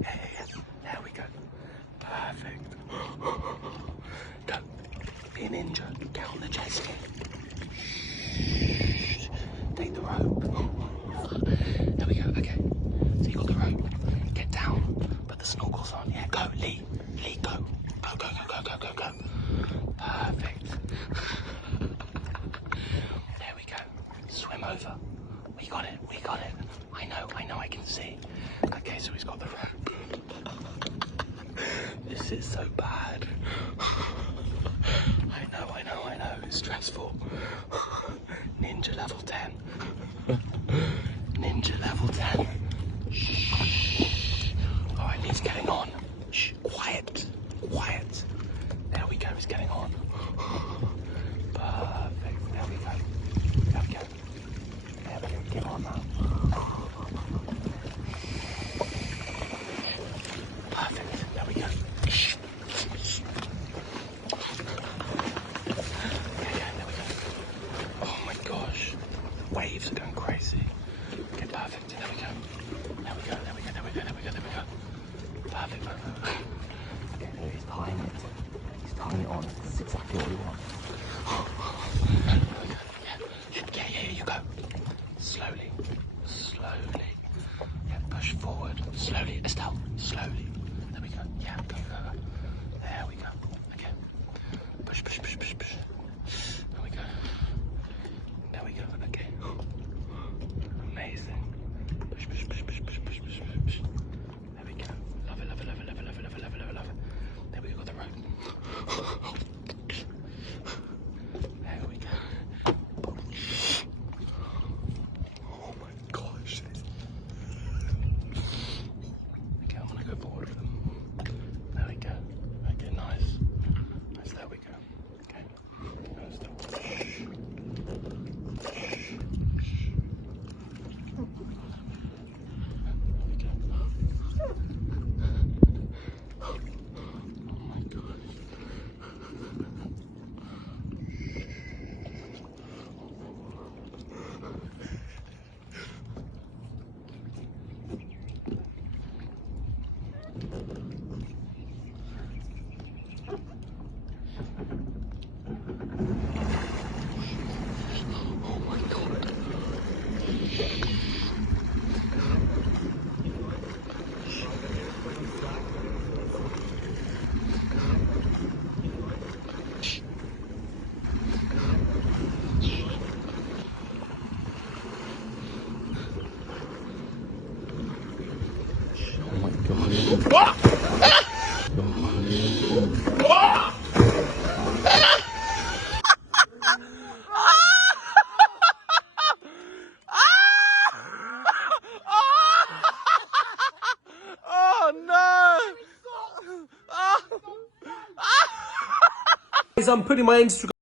Yeah. There we go. Perfect. Go. Be a ninja. Get on the jet ski. Shh. Take the rope. There we go. Okay. So you got the rope. Get down. Put the snorkels on. Yeah. Go. Lee. Lee. Go. Go. Go. Go. Go. Go. Go. Go. Perfect. There we go. Swim over. We got it. We got it. I know. I can see. Okay. So he's got the rope. This is so bad. I know, it's stressful. Ninja level 10. Ninja level 10. Shh. Alright, he's getting on. Shh, quiet. There we go, he's getting on. Perfect, there we go. Get on now. Perfect, there we go. Waves are going crazy. Okay, perfect. There we go. Perfect. Okay, he's tying it. He's tying it on. That's exactly what we want. Yeah, you go. Slowly. Yeah, push forward. Slowly. Estelle, slowly. There we go. Yeah, go. There we go. Okay. Push. There we go. Okay. Amazing. Push. There we go. Love it. There we go, got the rope. There we go. Oh my gosh. Okay, I'm gonna go forward with them. There we go. Okay, nice. There we go. Okay. I'm putting my Instagram